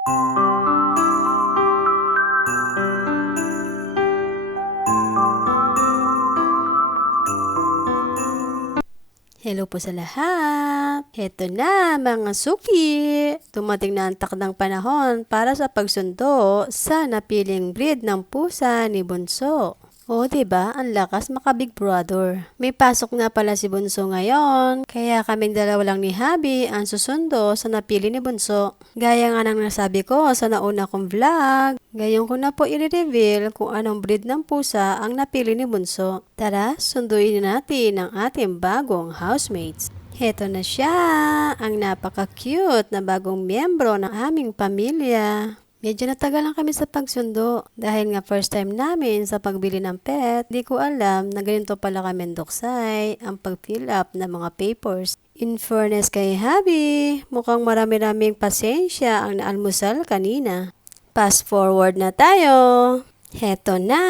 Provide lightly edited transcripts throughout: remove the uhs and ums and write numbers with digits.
Hello po sa lahat! Heto na mga suki! Dumating na ang takdang panahon para sa pagsundo sa napiling breed ng pusa ni Bunso. O diba, ang lakas maka Big Brother. May pasok nga pala si Bunso ngayon, kaya kaming dalawa lang ni Habi ang susundo sa napili ni Bunso. Gaya nga ng nasabi ko sa nauna kong vlog, ngayon ko na po i-reveal kung anong breed ng pusa ang napili ni Bunso. Tara, sunduin natin ang ating bagong housemates. Heto na siya, ang napaka-cute na bagong miyembro ng aming pamilya. Medyo natagal lang kami sa pagsundo dahil nga first time namin sa pagbili ng pet, di ko alam na ganito pala kami doksay ang pag-fill up ng mga papers. In fairness kay Habi, mukhang marami-raming pasensya ang naalmusal kanina. Fast forward na tayo. Heto na!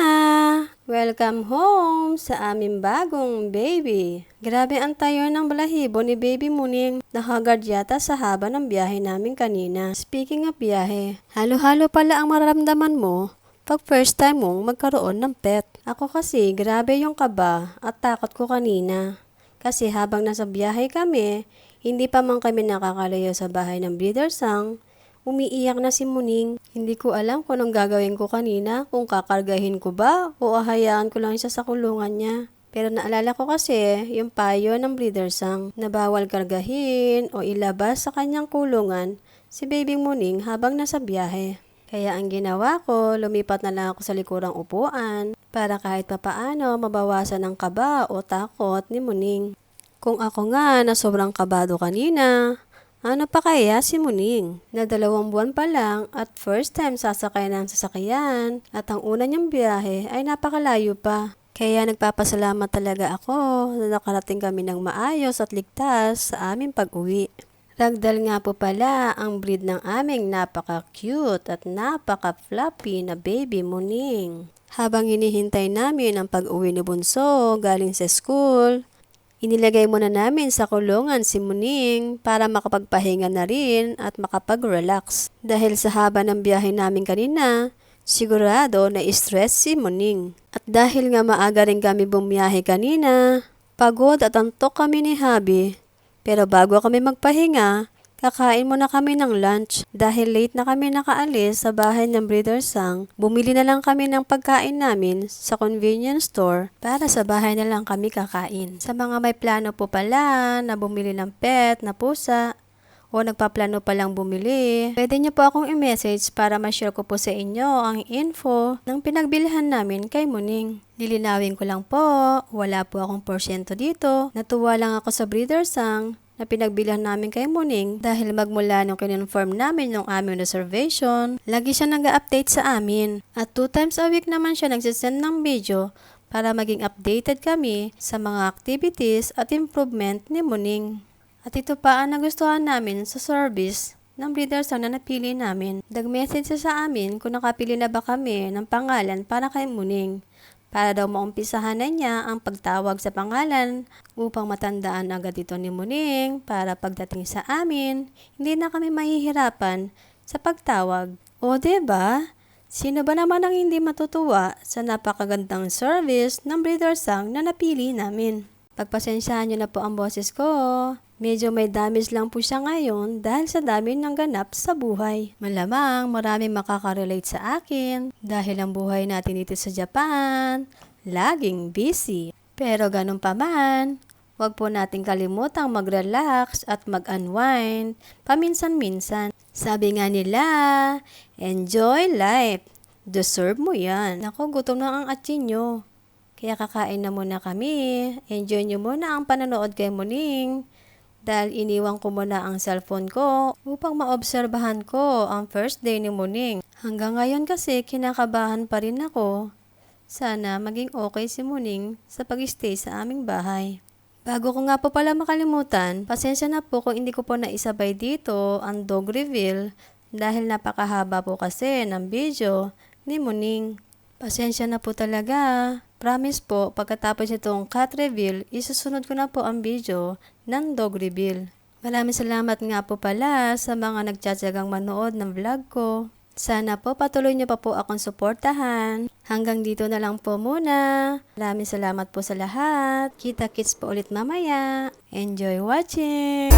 Welcome home sa aming bagong baby. Grabe ang tayo ng balahibo ni Baby Muning. Nakagard yata sa haba ng biyahe namin kanina. Speaking of biyahe, halo-halo pala ang mararamdaman mo pag first time mong magkaroon ng pet. Ako kasi grabe yung kaba at takot ko kanina. Kasi habang nasa biyahe kami, hindi pa man kami nakakalayo sa bahay ng breeder sang, umiiyak na si Muning. Hindi ko alam kung anong gagawin ko kanina, kung kakargahin ko ba o ahayaan ko lang siya sa kulungan niya. Pero naalala ko kasi yung payo ng breeder sang na bawal kargahin o ilabas sa kanyang kulungan si Baby Muning habang nasa biyahe. Kaya ang ginawa ko, lumipat na lang ako sa likurang upuan para kahit papaano mabawasan ang kaba o takot ni Muning. Kung ako nga na sobrang kabado kanina, ano pa kaya si Muning na 2 buwan pa lang at first time sasakay ng sasakyan at ang una niyang biyahe ay napakalayo pa. Kaya nagpapasalamat talaga ako na nakarating kami ng maayos at ligtas sa aming pag-uwi. Ragdoll nga po pala ang breed ng aming napaka-cute at napaka-fluffy na Baby Muning. Habang hinihintay namin ang pag-uwi ni Bunso galing sa school, inilagay muna namin sa kulungan si Muning para makapagpahinga na rin at makapag-relax. Dahil sa haba ng biyahe namin kanina, sigurado na stress si Muning. At dahil nga maaga rin kami bumiyahe kanina, pagod at antok kami ni Habi. Pero bago kami magpahinga, kakain muna kami ng lunch. Dahil late na kami nakaalis sa bahay ng breeder sang, bumili na lang kami ng pagkain namin sa convenience store para sa bahay na lang kami kakain. Sa mga may plano po pala na bumili ng pet na pusa o nagpaplano palang bumili, pwede niyo po akong i-message para ma-share ko po sa inyo ang info ng pinagbilihan namin kay Muning. Lilinawin ko lang po, wala po akong porsyento dito. Natuwa lang ako sa breeder sang na pinagbilhan namin kay Muning dahil magmula nung kinonfirm namin yung aming reservation, lagi siya nag-update sa amin. At 2 times a week naman siya nagsisend ng video para maging updated kami sa mga activities at improvement ni Muning. At ito pa ang nagustuhan namin sa service ng breeder sang na napili namin. Nag-message siya sa amin kung nakapili na ba kami ng pangalan para kay Muning. Para daw maumpisahan na niya ang pagtawag sa pangalan upang matandaan agad ito ni Muning para pagdating sa amin, hindi na kami mahihirapan sa pagtawag. O diba? Sino ba naman ang hindi matutuwa sa napakagandang service ng breeder sang na napili namin? Pagpasensyahan niyo na po ang boses ko. Medyo may damage lang po siya ngayon dahil sa dami ng ganap sa buhay. Malamang maraming makaka-relate sa akin dahil ang buhay natin dito sa Japan, laging busy. Pero ganun pa man, huwag po nating kalimutang mag-relax at mag-unwind paminsan-minsan. Sabi nga nila, enjoy life. Deserve mo yan. Naku, gutom na ang atsin nyo. Kaya kakain na muna kami. Enjoy nyo muna ang panonood kay Muning. Dahil iniwan ko muna ang cellphone ko upang maobserbahan ko ang first day ni Muning. Hanggang ngayon kasi kinakabahan pa rin ako. Sana maging okay si Muning sa pag-stay sa aming bahay. Bago ko nga po pala makalimutan, pasensya na po kung hindi ko po naisabay dito ang dog reveal dahil napakahaba po kasi ng video ni Muning. Pasensya na po talaga. Promise po, pagkatapos itong cat reveal, isusunod ko na po ang video ng dog reveal. Maraming salamat nga po pala sa mga nagtsatsagang manood ng vlog ko. Sana po patuloy niyo pa po akong suportahan. Hanggang dito na lang po muna. Maraming salamat po sa lahat. Kita-kits po ulit mamaya. Enjoy watching!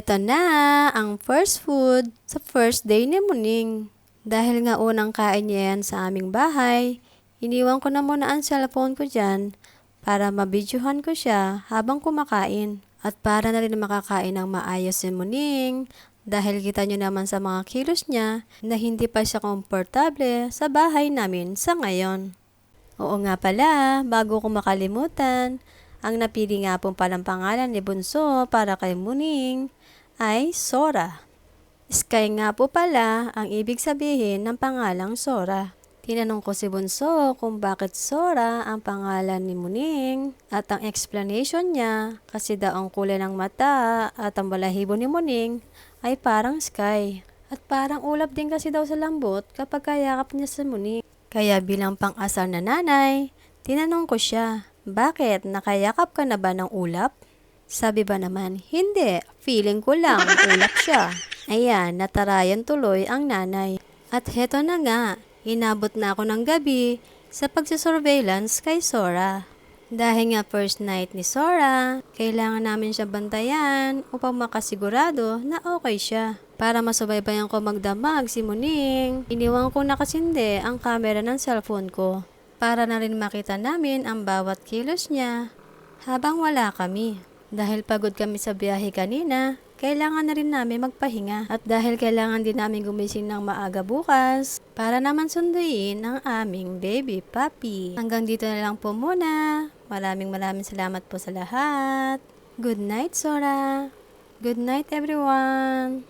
Heto na ang first food sa first day ni Muning. Dahil nga unang kain niya yan sa aming bahay, iniwan ko na muna ang cellphone ko dyan para mabidyohan ko siya habang kumakain. At para na rin makakain ng maayos si Muning dahil kita nyo naman sa mga kilos niya na hindi pa siya komportable sa bahay namin sa ngayon. Oo nga pala, bago ko makalimutan, ang napili nga pong palang pangalan ni Bunso para kay Muning ay Sora. Sky nga po pala ang ibig sabihin ng pangalang Sora. Tinanong ko si Bunso kung bakit Sora ang pangalan ni Muning at ang explanation niya kasi daw ang kulay ng mata at ang balahibo ni Muning ay parang sky. At parang ulap din kasi daw sa lambot kapag kayakap niya sa Muning. Kaya bilang pang-asar na nanay, tinanong ko siya, bakit nakayakap ka na ba ng ulap? Sabi ba naman, hindi, feeling ko lang, ulap siya. Ayan, natarayan tuloy ang nanay. At heto na nga, inabot na ako ng gabi sa pagsisurveillance kay Sora. Dahil nga first night ni Sora, kailangan namin siya bantayan upang makasigurado na okay siya. Para masubaybayan ko magdamag si Muning, iniwan ko nakasindi ang camera ng cellphone ko. Para na rin makita namin ang bawat kilos niya habang wala kami. Dahil pagod kami sa biyahe kanina, kailangan na rin namin magpahinga. At dahil kailangan din namin gumising ng maaga bukas, para naman sunduin ang aming baby puppy. Hanggang dito na lang po muna. Maraming salamat po sa lahat. Good night, Sora. Good night, everyone.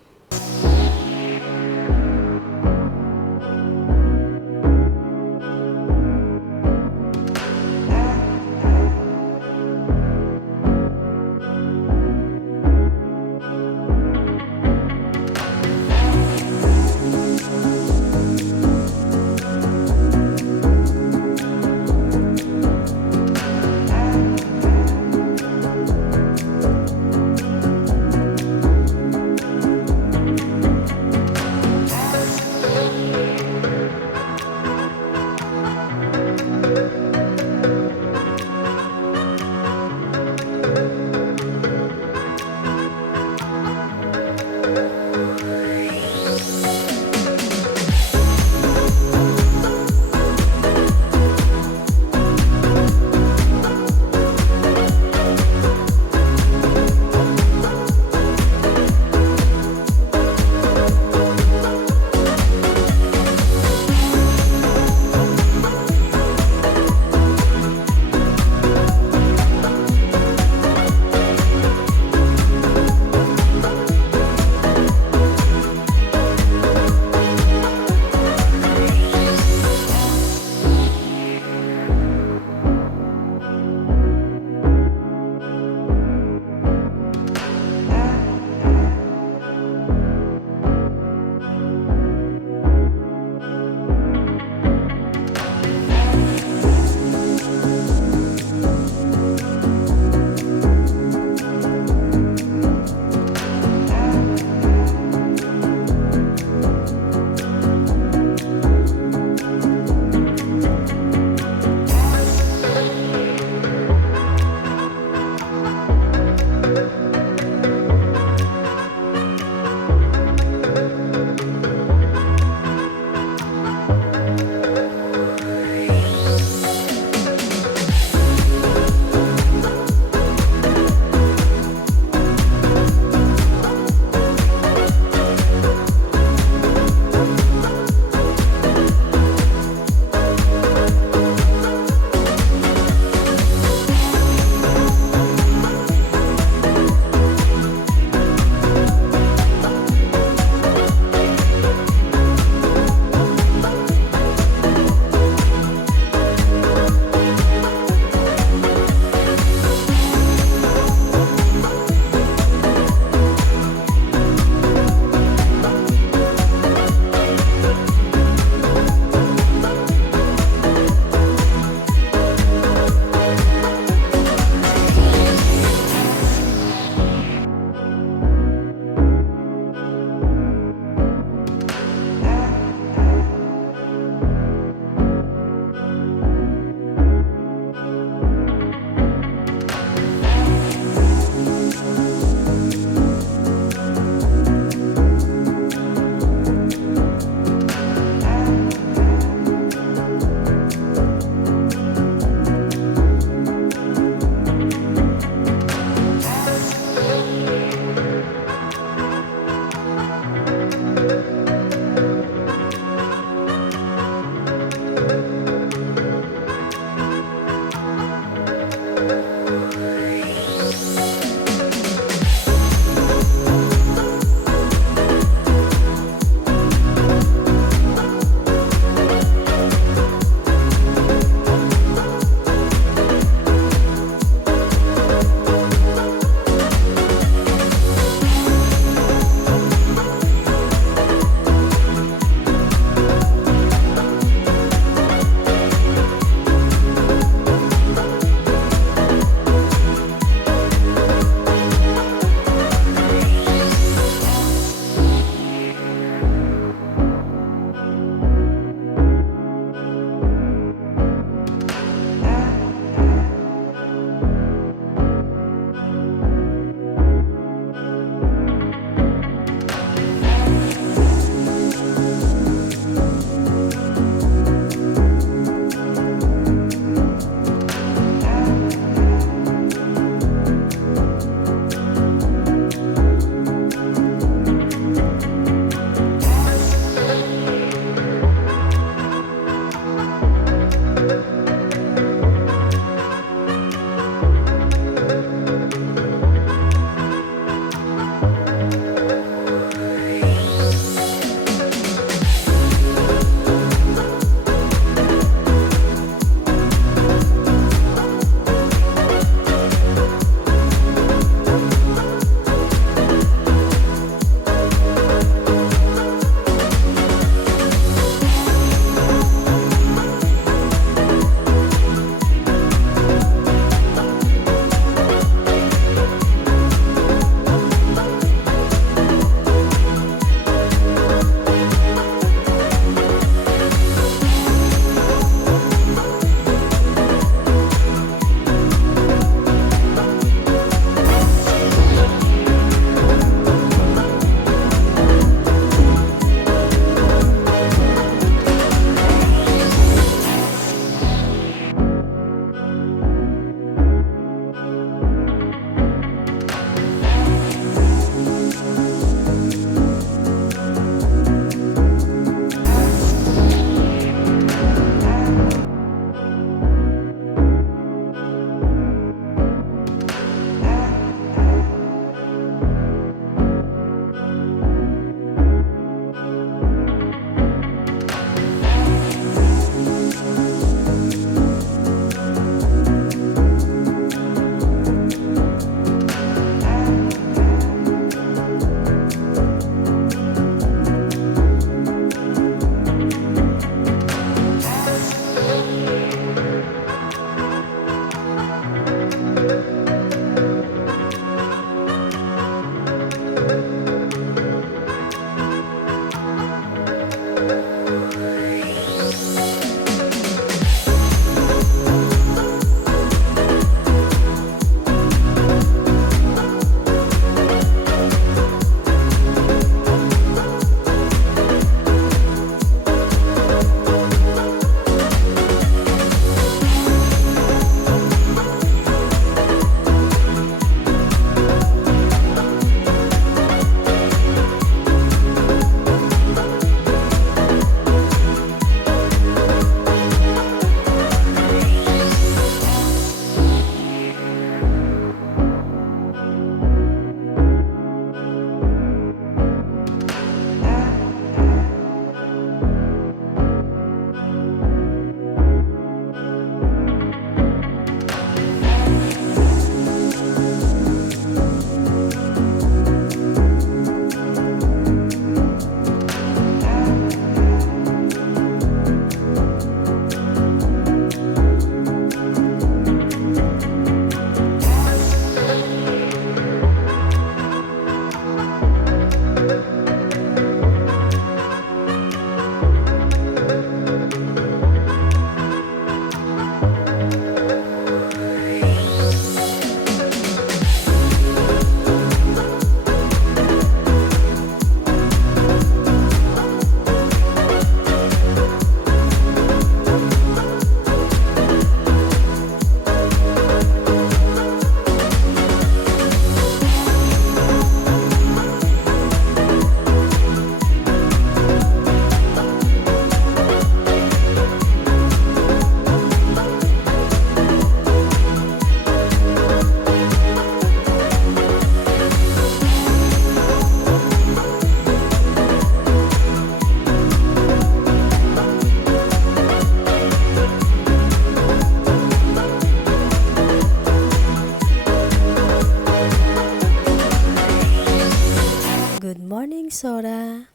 Sora.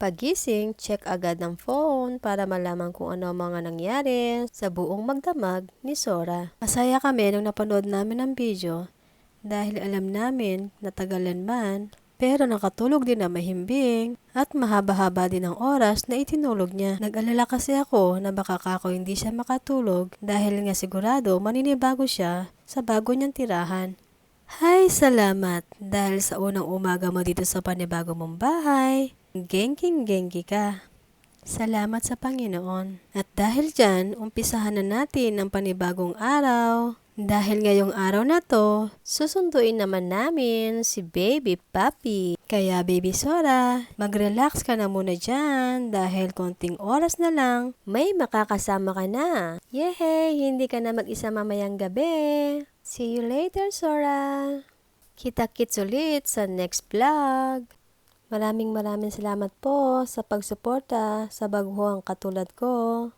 Pagising, check agad ng phone para malaman kung ano ang mga nangyari sa buong magdamag ni Sora. Masaya kami nung napanood namin ang video dahil alam namin na tagalan man, pero nakatulog din na mahimbing at mahaba-haba din ang oras na itinulog niya. Nag-alala kasi ako na baka kako hindi siya makatulog dahil nga sigurado maninibago siya sa bago niyang tirahan. Hay, salamat dahil sa unang umaga mo dito sa panibago mong bahay. Gengking-gengki ka. Salamat sa Panginoon. At dahil dyan, umpisahan na natin ang panibagong araw. Dahil ngayong araw na to, susunduin naman namin si Baby Papi. Kaya Baby Sora, mag-relax ka na muna dyan dahil konting oras na lang, may makakasama ka na. Yehey! Hindi ka na mag-isa mamayang gabi. See you later, Sora. Kita-kits ulit sa next vlog. Maraming salamat po sa pagsuporta sa baguhang katulad ko.